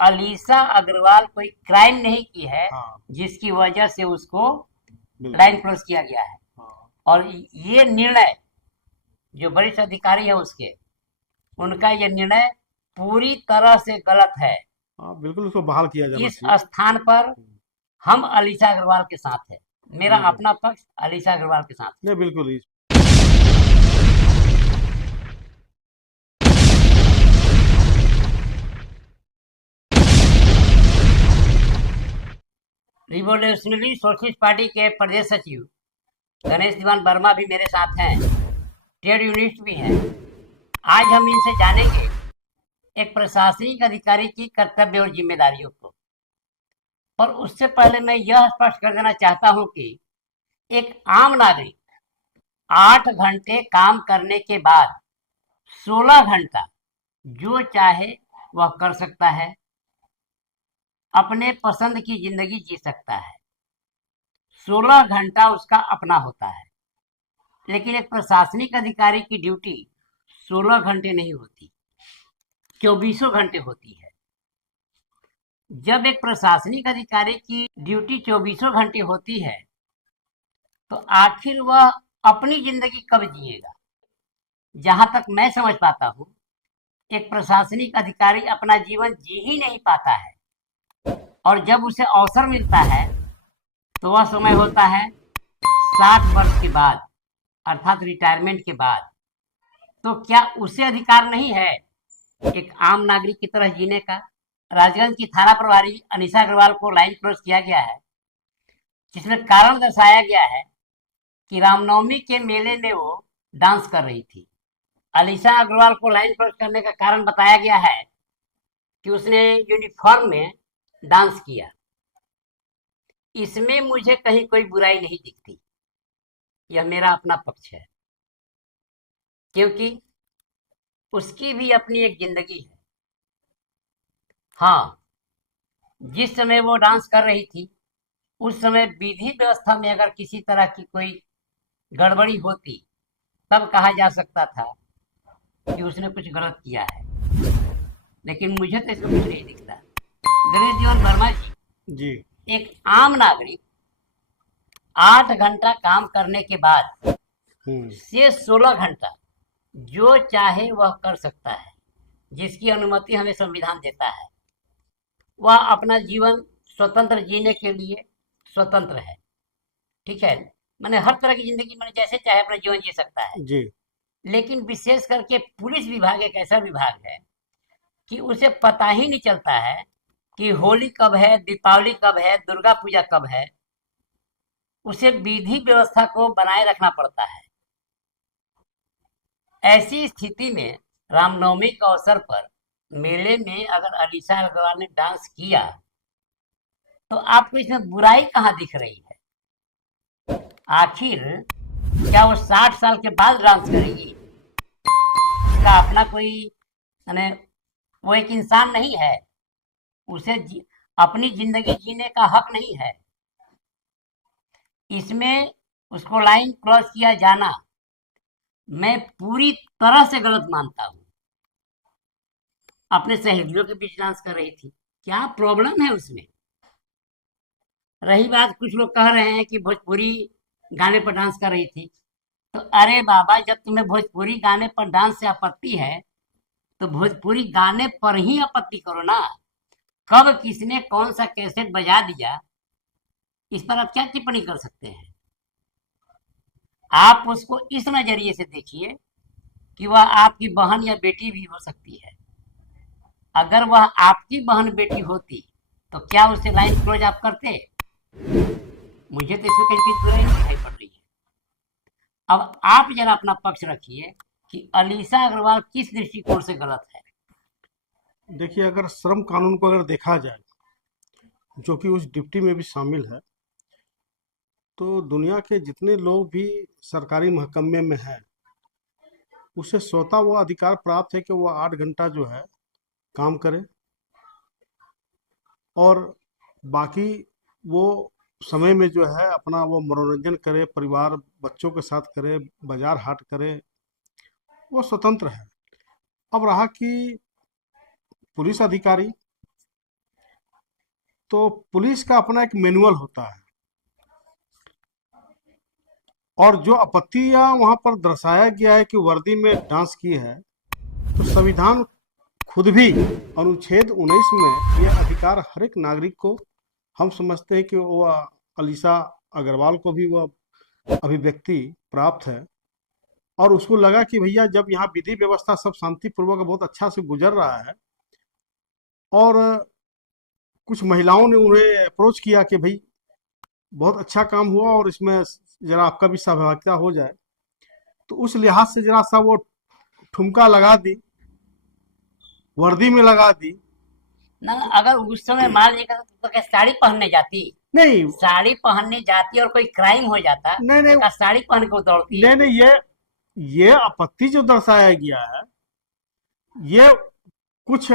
अलीशा अग्रवाल कोई क्राइम नहीं की है हाँ जिसकी वजह से उसको बिल्कुल। लाइन क्रॉस किया गया है। हाँ और ये निर्णय जो वरिष्ठ अधिकारी है उसके, उनका ये निर्णय पूरी तरह से गलत है। हाँ बिल्कुल, उसको बहाल किया जाना इस चाहिए। स्थान पर हम अलीशा अग्रवाल के साथ है। मेरा बिल्कुल। अपना पक्ष अलीशा अग्रवाल के साथ है। नहीं बिल्कुल ही। रिवोल्यूशनरी सोशलिस्ट पार्टी के प्रदेश सचिव गणेश दीवान वर्मा भी मेरे साथ हैं, ट्रेड यूनिस्ट भी हैं। आज हम इनसे जानेंगे एक प्रशासनिक अधिकारी की कर्तव्य और जिम्मेदारियों को। पर उससे पहले मैं यह स्पष्ट कर देना चाहता हूं कि एक आम नागरिक 8 घंटे काम करने के बाद 16 घंटा जो चाहे वह कर सकता है, अपने पसंद की जिंदगी जी सकता है। 16 घंटा उसका अपना होता है। लेकिन एक प्रशासनिक अधिकारी की ड्यूटी 16 घंटे नहीं होती, 24 घंटे होती है। जब एक प्रशासनिक अधिकारी की ड्यूटी 24 घंटे होती है तो आखिर वह अपनी जिंदगी कब जिएगा? जहां तक मैं समझ पाता हूं, एक प्रशासनिक अधिकारी अपना जीवन जी ही नहीं पाता है। और जब उसे अवसर मिलता है तो वह समय होता है 60 वर्ष के बाद, अर्थात रिटायरमेंट के बाद। तो क्या उसे अधिकार नहीं है एक आम नागरिक की तरह जीने का? राजगंज की थाना प्रभारी अनीशा अग्रवाल को लाइन क्रॉस किया गया है, जिसमें कारण दर्शाया गया है कि रामनवमी के मेले में वो डांस कर रही थी। अलीशा अग्रवाल को लाइन क्रॉस करने का कारण बताया गया है कि उसने यूनिफॉर्म में डांस किया। इसमें मुझे कहीं कोई बुराई नहीं दिखती। यह मेरा अपना पक्ष है, क्योंकि उसकी भी अपनी एक जिंदगी है। हाँ, जिस समय वो डांस कर रही थी उस समय विधि व्यवस्था में अगर किसी तरह की कोई गड़बड़ी होती तब कहा जा सकता था कि उसने कुछ गलत किया है। लेकिन मुझे तो इसमें कुछ नहीं दिखता। गणेश जीवन वर्मा जी, जी। एक आम नागरिक 8 घंटा काम करने के बाद हम्म। से 16 घंटा जो चाहे वह कर सकता है, जिसकी अनुमति हमें संविधान देता है। वह अपना जीवन स्वतंत्र जीने के लिए स्वतंत्र है। ठीक है, मैंने हर तरह की जिंदगी मैंने जैसे चाहे अपना जीवन जी सकता है। जी। लेकिन विशेष करके पुलिस विभाग एक ऐसा विभाग है कि उसे पता ही नहीं चलता है कि होली कब है, दीपावली कब है, दुर्गा पूजा कब है। उसे विधि व्यवस्था को बनाए रखना पड़ता है। ऐसी स्थिति में रामनवमी के अवसर पर मेले में अगर अलीशा अग्रवाल ने डांस किया तो आपको इसमें बुराई कहाँ दिख रही है? आखिर क्या वो 60 साल के बाद डांस करेगी? उसका अपना कोई माने, वो एक इंसान नहीं है। उसे अपनी जिंदगी जीने का हक नहीं है। इसमें उसको लाइन क्रॉस किया जाना मैं पूरी तरह से गलत मानता हूँ। अपने सहेलियों के बीच डांस कर रही थी, क्या प्रॉब्लम है उसमें? रही बात, कुछ लोग कह रहे हैं कि भोजपुरी गाने पर डांस कर रही थी। तो अरे बाबा, जब तुम्हें भोजपुरी गाने पर डांस से आपत्ति है तो भोजपुरी गाने पर ही आपत्ति करो ना। कब किसने कौन सा कैसेट बजा दिया, इस पर आप क्या टिप्पणी कर सकते हैं? आप उसको इस नजरिए से देखिए कि वह आपकी बहन या बेटी भी हो सकती है। अगर वह आपकी बहन बेटी होती तो क्या उसे लाइन क्लोज आप करते? मुझे तो इसमें कहीं कोई बुराई नहीं दिखाई पड़ रही है। अब आप जरा अपना पक्ष रखिए कि अलीशा अग्रवाल किस दृष्टिकोण से गलत है। देखिए, अगर श्रम कानून को अगर देखा जाए, जो कि उस डिप्टी में भी शामिल है, तो दुनिया के जितने लोग भी सरकारी महकमे में हैं, उसे स्वतः वो अधिकार प्राप्त है कि वो 8 घंटा जो है काम करे, और बाकी वो समय में जो है अपना वो मनोरंजन करे, परिवार बच्चों के साथ करे, बाजार हाट करे, वो स्वतंत्र है। अब रहा कि पुलिस अधिकारी, तो पुलिस का अपना एक मैनुअल होता है, और जो आपत्तियां वहां पर दर्शाया गया है कि वर्दी में डांस की है, तो संविधान खुद भी अनुच्छेद 19 में यह अधिकार हर एक नागरिक को, हम समझते हैं कि वो अलीसा अग्रवाल को भी वह अभिव्यक्ति प्राप्त है। और उसको लगा कि भैया जब यहाँ विधि व्यवस्था सब शांतिपूर्वक बहुत अच्छा से गुजर रहा है, और कुछ महिलाओं ने उन्हें अप्रोच किया कि भाई बहुत अच्छा काम हुआ और इसमें जरा आपका भी सहभागिता हो जाए, तो उस लिहाज से जरा सा वो ठुमका लगा दी, वर्दी में लगा दी। ना ना, अगर उस समय मान लीजिए तो क्या साड़ी पहनने जाती? नहीं साड़ी पहनने जाती और कोई क्राइम हो जाता नहीं तो नहीं क्या साड़ी पहन के वो दौड़ती? नहीं नहीं, ये आपत्ति जो दर्शाया गया है, ये कुछ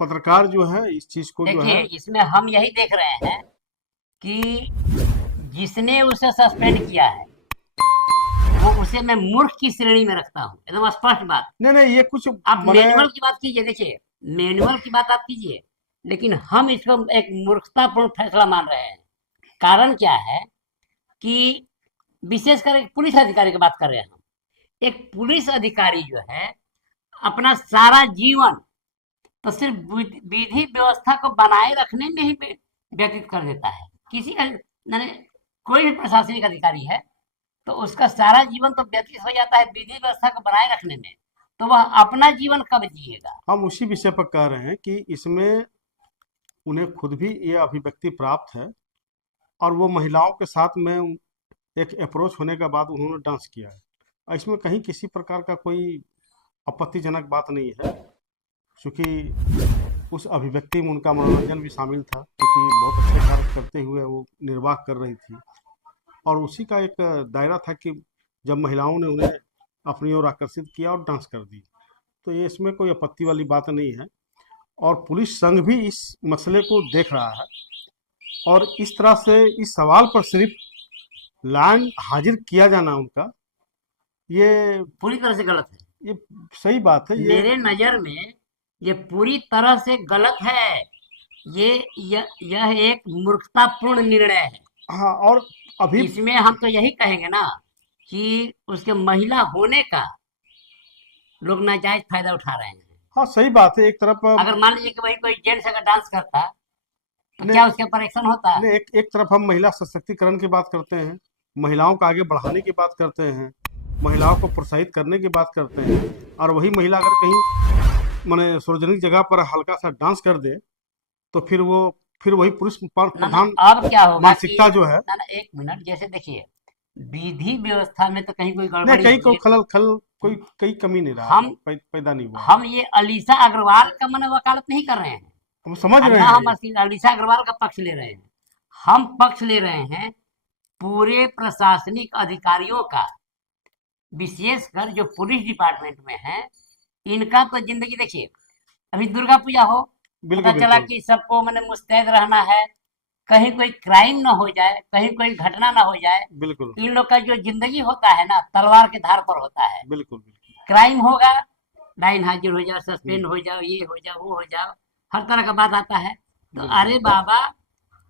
पत्रकार जो है इस चीज को जो देखिए, है। इसमें हम यही देख रहे हैं कि जिसने उसे सस्पेंड किया है वो उसे मैं मूर्ख की श्रेणी में रखता हूँ, एकदम स्पष्ट बात। नहीं नहीं, ये कुछ आप मैंने मैनुअल की बात कीजिए, देखिए मैनुअल की बात आप कीजिए, लेकिन हम इसको एक मूर्खतापूर्ण फैसला मान रहे हैं। कारण क्या है कि विशेषकर एक पुलिस अधिकारी की बात कर रहे हैं हम। एक पुलिस अधिकारी जो है अपना सारा जीवन तो सिर्फ विधि व्यवस्था को बनाए रखने में ही व्यतीत कर देता है। किसी का मैंने कोई भी प्रशासनिक अधिकारी है तो उसका सारा जीवन तो व्यतीत हो जाता है विधि व्यवस्था को बनाए रखने में, तो वह अपना जीवन कब जिएगा? हम उसी विषय पर कह रहे हैं कि इसमें उन्हें खुद भी ये अभिव्यक्ति प्राप्त है, और वो महिलाओं के साथ में एक अप्रोच होने के बाद उन्होंने डांस किया है। इसमें कहीं किसी प्रकार का कोई आपत्तिजनक बात नहीं है, क्योंकि उस अभिव्यक्ति में उनका मनोरंजन भी शामिल था, क्योंकि बहुत अच्छे कार्य करते हुए वो निर्वाह कर रही थी, और उसी का एक दायरा था कि जब महिलाओं ने उन्हें अपनी ओर आकर्षित किया और डांस कर दी, तो ये इसमें कोई आपत्ति वाली बात नहीं है। और पुलिस संघ भी इस मसले को देख रहा है, और इस तरह से इस सवाल पर सिर्फ लाइन हाजिर किया जाना उनका, ये पूरी तरह से गलत है। ये सही बात है। ये मेरे नजर में ये पूरी तरह से गलत है। यह एक मूर्खतापूर्ण निर्णय है। हाँ, और अभी इसमें हम तो यही कहेंगे ना कि उसके महिला होने का लोग नाजायज फायदा उठा रहे हैं। हाँ सही बात है। एक तरफ अगर मान लीजिए कि वही कोई जेंट्स अगर डांस करता तो ने, क्या उसके ऊपर एक्शन होता? ने एक तरफ हम महिला सशक्तिकरण की बात करते हैं, महिलाओं को आगे बढ़ाने की बात करते हैं, महिलाओं को प्रोत्साहित करने की बात करते हैं, और वही महिला अगर कहीं माने सार्वजनिक जगह पर हल्का सा डांस कर दे, तो फिर वही पुरुष ना ना, प्रधान अब क्या होगा कि मानसिकता जो है। ना ना, एक मिनट, जैसे देखिए विधि व्यवस्था में तो कहीं कोई नहीं, गड़बड़ी कहीं कोई होगी। खलल कोई कहीं कमी नहीं रहा, हम पैदा नहीं हुआ। हम ये अलीसा अग्रवाल का मन वकालत नहीं कर रहे हैं, हम समझ रहे ना हम हैं। अलीसा अग्रवाल का पक्ष ले रहे हैं। हम पक्ष ले रहे हैं पूरे प्रशासनिक अधिकारियों का, विशेषकर जो पुलिस डिपार्टमेंट में है। इनका तो जिंदगी देखिए, अभी दुर्गा पूजा हो, पता बिल्कुल चला बिल्कुल कि सबको मैंने मुस्तैद रहना है, कहीं कोई क्राइम ना हो जाए, कहीं कोई घटना ना हो जाए। बिल्कुल इन लोग का जो जिंदगी होता है ना तलवार के धार पर होता है। बिल्कुल बिल्कुल। क्राइम होगा, लाइन हाजिर हो जाओ, हम्म, सस्पेंड हो जाओ, ये हो जाओ, वो हो जाओ, हर तरह का बात आता है। तो बिल्कुल अरे बाबा,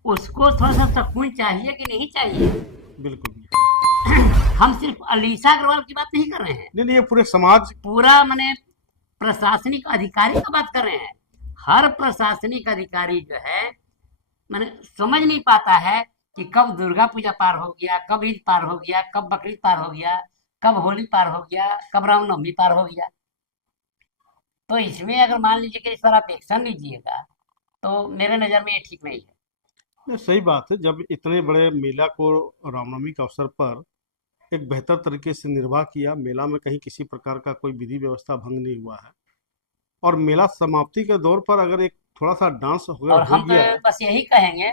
उसको थोड़ा सा सुकून चाहिए कि नहीं चाहिए? बिल्कुल बिल्कुल। हम सिर्फ अलीसा अग्रवाल की बात नहीं कर रहे हैं, नहीं नहीं, ये पूरे समाज। पूरा मैंने प्रशासनिक अधिकारी की बात कर रहे हैं। हर प्रशासनिक अधिकारी जो है मैंने समझ नहीं पाता है कि कब दुर्गा पूजा पार हो गया, कब ईद पार हो गया, कब बकरीद पार हो गया, कब होली पार हो गया, कब रामनवमी पार हो गया। तो इसमें अगर मान लीजिए कि इस पर आप एक्शन लीजिएगा तो मेरे नज़र में ये ठीक नहीं है। नहीं, सही बात है। जब इतने बड़े मेला को रामनवमी के अवसर पर एक बेहतर तरीके से निर्वाह किया, मेला में कहीं किसी प्रकार का कोई विधि व्यवस्था भंग नहीं हुआ है, और मेला समाप्ति के दौर पर अगर एक थोड़ा सा डांस और अगर हो हम तो गया। बस यही कहेंगे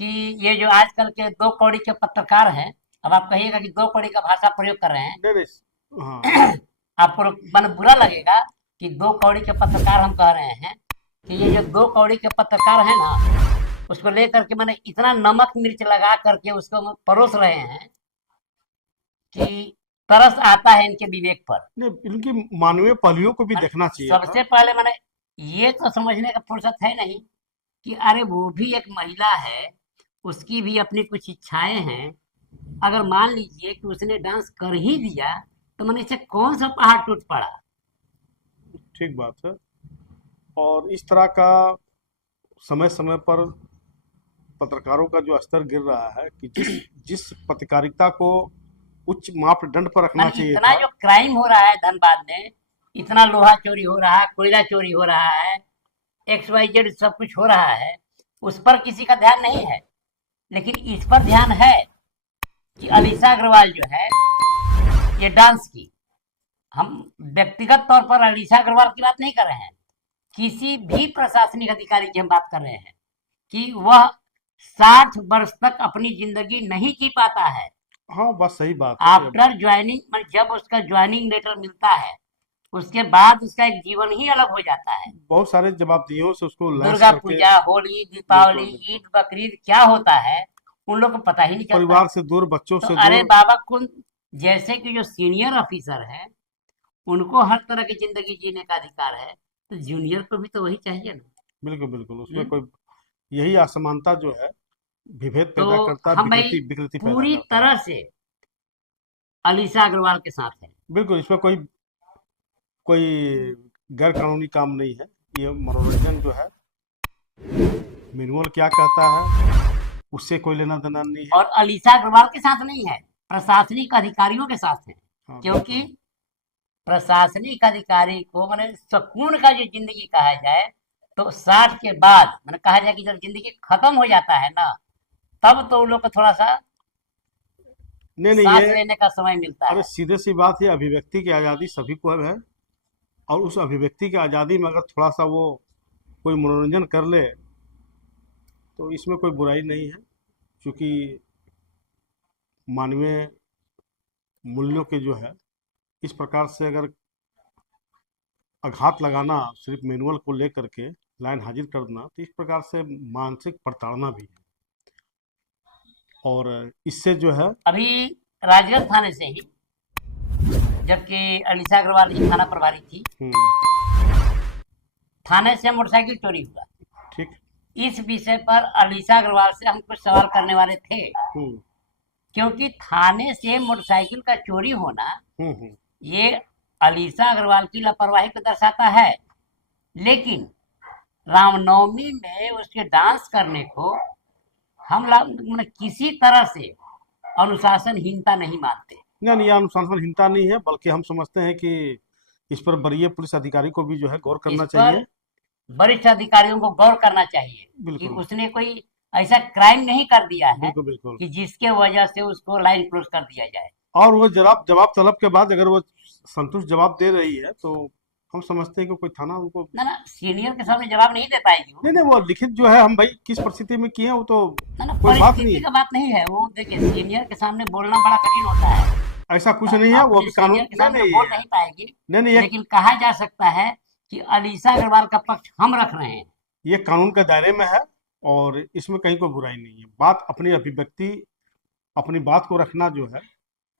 कि ये जो आजकल के दो कौड़ी के पत्रकार हैं, अब आप कहिएगा कि दो कौड़ी का भाषा प्रयोग कर रहे नहीं नहीं, हाँ हैं, आपको मन बुरा लगेगा कि दो कौड़ी के पत्रकार हम कह रहे हैं, कि ये जो दो कौड़ी के पत्रकार हैं ना, उसको लेकर के मैंने इतना नमक मिर्च लगा करके उसको परोस रहे हैं कि तरस आता है इनके विवेक पर। नहीं, इनकी मानवीय पहलुओं को भी देखना चाहिए था। सबसे पहले मैंने ये तो समझने का फुर्सत है नहीं कि अरे वो भी एक महिला है, उसकी भी अपनी कुछ इच्छाएं हैं। अगर मान लीजिए कि उसने डांस कर ही दिया तो मैंने इसे कौन सा पहाड़ टूट पड़ा। ठीक बात है। और इस तरह का समय समय पर पत्रकारों का जो स्तर गिर रहा है कि जिस जिस पत्रकारिता को उच्च मापदंड पर रखना मैंने चाहिए इतना था। जो क्राइम हो रहा है धनबाद में, इतना लोहा चोरी हो रहा है, कोयला चोरी हो रहा है, एक्स वाई जेड सब कुछ हो रहा है, उस पर किसी का ध्यान नहीं है। लेकिन इस पर ध्यान है कि अलीशा अग्रवाल जो है ये डांस की, हम व्यक्तिगत तौर पर अलीशा अग्रवाल की बात नहीं कर रहे हैं, किसी भी प्रशासनिक अधिकारी की हम बात कर रहे हैं कि वह 60 वर्ष तक अपनी जिंदगी नहीं जी पाता है। हाँ, बस सही बात है। आफ्टर ज्वाइनिंग, जब उसका ज्वाइनिंग लेटर मिलता है उसके बाद उसका एक जीवन ही अलग हो जाता है। बहुत सारे जवाबदिहियों से उसको लैस दुर्गा करके। पूजा, होली, बिल्कुल दीपावली, बिल्कुल। ईद, बकरीद क्या होता है उन लोग को पता ही नहीं चलता। परिवार से दूर, बच्चों तो से अरे दूर। बाबा कुल, जैसे कि जो सीनियर ऑफिसर है उनको हर तरह की जिंदगी जीने का अधिकार है, तो जूनियर को भी तो वही चाहिए ना। बिल्कुल बिल्कुल, उसमें हम्म? कोई यही असमानता जो है विभेद तो पैदा करता है, हम भाई विकृति विकृति पैदा पूरी करता है। तरह से अलीशा अग्रवाल के साथ है। बिल्कुल, इसमें कोई कोई गैर कानूनी काम नहीं है। ये मनोरंजन जो है, मैनुअल क्या कहता है उससे कोई लेना देना नहीं है। और अलीशा अग्रवाल के साथ नहीं है, प्रशासनिक अधिकारियों के साथ है। हाँ क्योंकि बिल्कुल। प्रशासनिक अधिकारी को मैंने सुकून का जो जिंदगी कहा जाए, तो 60 के बाद मैंने कहा जाए कि जब जिंदगी खत्म हो जाता है ना, तब तो उन लोग को थोड़ा सा नहीं नहीं, सांस ये लेने का समय मिलता अरे है। सीधे सी बात है, अभिव्यक्ति की आज़ादी सभी को है। और उस अभिव्यक्ति की आज़ादी में अगर थोड़ा सा वो कोई मनोरंजन कर ले तो इसमें कोई बुराई नहीं है। क्योंकि मानवीय मूल्यों के जो है, इस प्रकार से अगर आघात लगाना सिर्फ मैनुअल को लेकर के लाइन हाजिर कर देना, तो इस प्रकार से मानसिक प्रताड़ना भी है। और इससे जो है। अभी राजगढ़ थाने से ही, जबकि अलीशा अग्रवाल ही थाना प्रभारी थी, थाने से मोटरसाइकिल चोरी हुआ। ठीक। इस विषय पर अलीशा अग्रवाल से हम कुछ सवाल करने वाले थे, हम्म क्योंकि थाने से मोटरसाइकिल का चोरी होना हम्म। ये अलीशा अग्रवाल की लापरवाही को दर्शाता है। लेकिन रामनवमी में उसके डांस करने को हम मतलब किसी तरह से अनुशासनहीनता नहीं मानते। नहीं नहीं, यह अनुशासनहीनता नहीं है, बल्कि हम समझते हैं कि इस पर वरीय पुलिस अधिकारी को भी जो है गौर इस करना पर चाहिए। वरिष्ठ अधिकारियों को गौर करना चाहिए कि बिल्कुल उसने कोई ऐसा क्राइम नहीं कर दिया है बिल्कुल। बिल्कुल। कि जिसके वजह से उसको लाइन क्रॉस कर दिया जाए। और वो जवाब जवाब तलब के बाद अगर वो संतुष्ट जवाब दे रही है तो हम समझते हैं कि कोई थाना उनको। ना ना, सीनियर के सामने जवाब नहीं दे पाएगी वो। नहीं नहीं, वो लिखित जो है हम भाई किस परिस्थिति में किए हैं वो तो ना ना, कोई बात नहीं परिस्थिति है। का बात नहीं है वो। देखिए, सीनियर के सामने बोलना बड़ा कठिन होता है। ऐसा कुछ नहीं है, वो अपने भी कानून सीनियर के नहीं सामने नहीं बोल नहीं पाएगी। नहीं नहीं, लेकिन कहा जा सकता है कि अलीशा अग्रवाल का पक्ष हम रख रहे हैं। ये कानून के दायरे में है और इसमें कहीं कोई बुराई नहीं है। बात अपनी अभिव्यक्ति, अपनी बात को रखना जो है,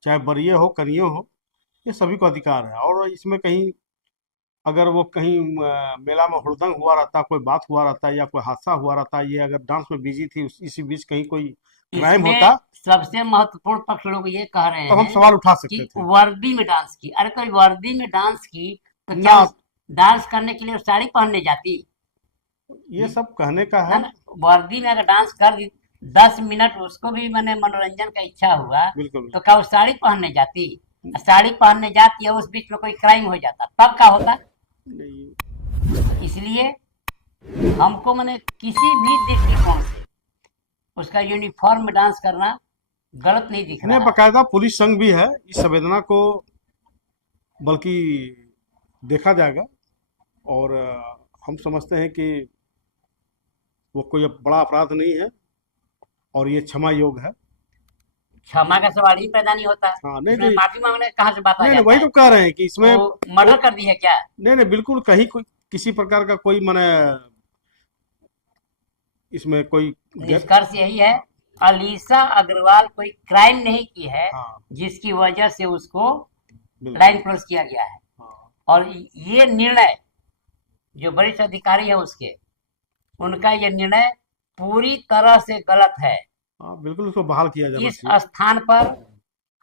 चाहे बरिए हो करिए हो, ये सभी को अधिकार है। और इसमें कहीं अगर वो कहीं मेला में हुड़दंग हुआ रहता, कोई बात हुआ रहता या कोई हादसा हुआ रहता, ये अगर डांस में बिजी थी, इसी बीच कहीं कोई क्राइम इसमें होता सबसे महत्वपूर्ण पक्ष लोग ये कह रहे तो हम हैं सवाल उठा कि सकते थे। वर्दी में डांस की। अरे कोई वर्दी में डांस की तो क्या ना, उस डांस करने के लिए वो साड़ी पहनने जाती? ये सब कहने का ना है। ना, वर्दी में अगर डांस कर दी, 10 मिनट उसको भी मैंने मनोरंजन का इच्छा हुआ, बिल्कुल। तो क्या वो साड़ी पहनने जाती? साड़ी पहनने जाती है, उस बीच में कोई क्राइम हो जाता, तब क्या होता? नहीं इसलिए हमको मैंने किसी भी दृष्टिकोण से उसका यूनिफॉर्म में डांस करना गलत नहीं दिख नहीं, रहा है। बाकायदा पुलिस संघ भी है, इस संवेदना को बल्कि देखा जाएगा। और हम समझते हैं कि वो कोई बड़ा अपराध नहीं है और ये क्षमा योग्य है। क्षमा का सवाल ही पैदा नहीं होता। हाँ नहीं इसमें नहीं माफी मांगने कहाँ से बात आ नहीं नहीं, जाता वही है? तो कह रहे हैं कि इसमें तो मर्डर कर दी है क्या? नहीं नहीं, बिल्कुल कहीं कोई किसी प्रकार का कोई माने इसमें कोई निष्कर्ष यही है, अलीशा अग्रवाल कोई क्राइम नहीं की है हाँ जिसकी वजह से उसको बिल्कुल। लाइन क्रॉस किया गया है। हाँ और ये निर्णय जो वरिष्ठ अधिकारी है उसके, उनका ये निर्णय पूरी तरह से गलत है। हाँ बिल्कुल, उसको बहाल किया जाना इस चाहिए। स्थान पर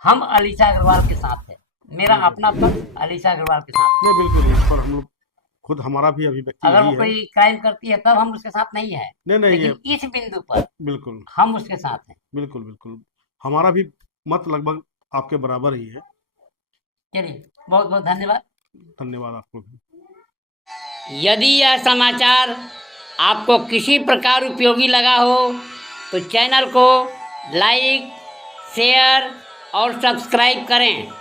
हम अलीशा अग्रवाल के साथ है। मेरा बिल्कुल अपना पक्ष अलीशा अग्रवाल के साथ है। नहीं, बिल्कुल इस पर हम लोग खुद, हमारा भी अभिव्यक्ति अगर वो यही है। कोई क्राइम करती है तब हम उसके साथ नहीं है, नहीं नहीं, ये लेकिन इस बिंदु पर बिल्कुल हम उसके साथ हैं। बिल्कुल बिल्कुल, हमारा भी मत लगभग आपके बराबर ही है। चलिए, बहुत बहुत धन्यवाद। धन्यवाद आपको भी। यदि यह समाचार आपको किसी प्रकार उपयोगी लगा हो तो चैनल को लाइक, शेयर और सब्सक्राइब करें।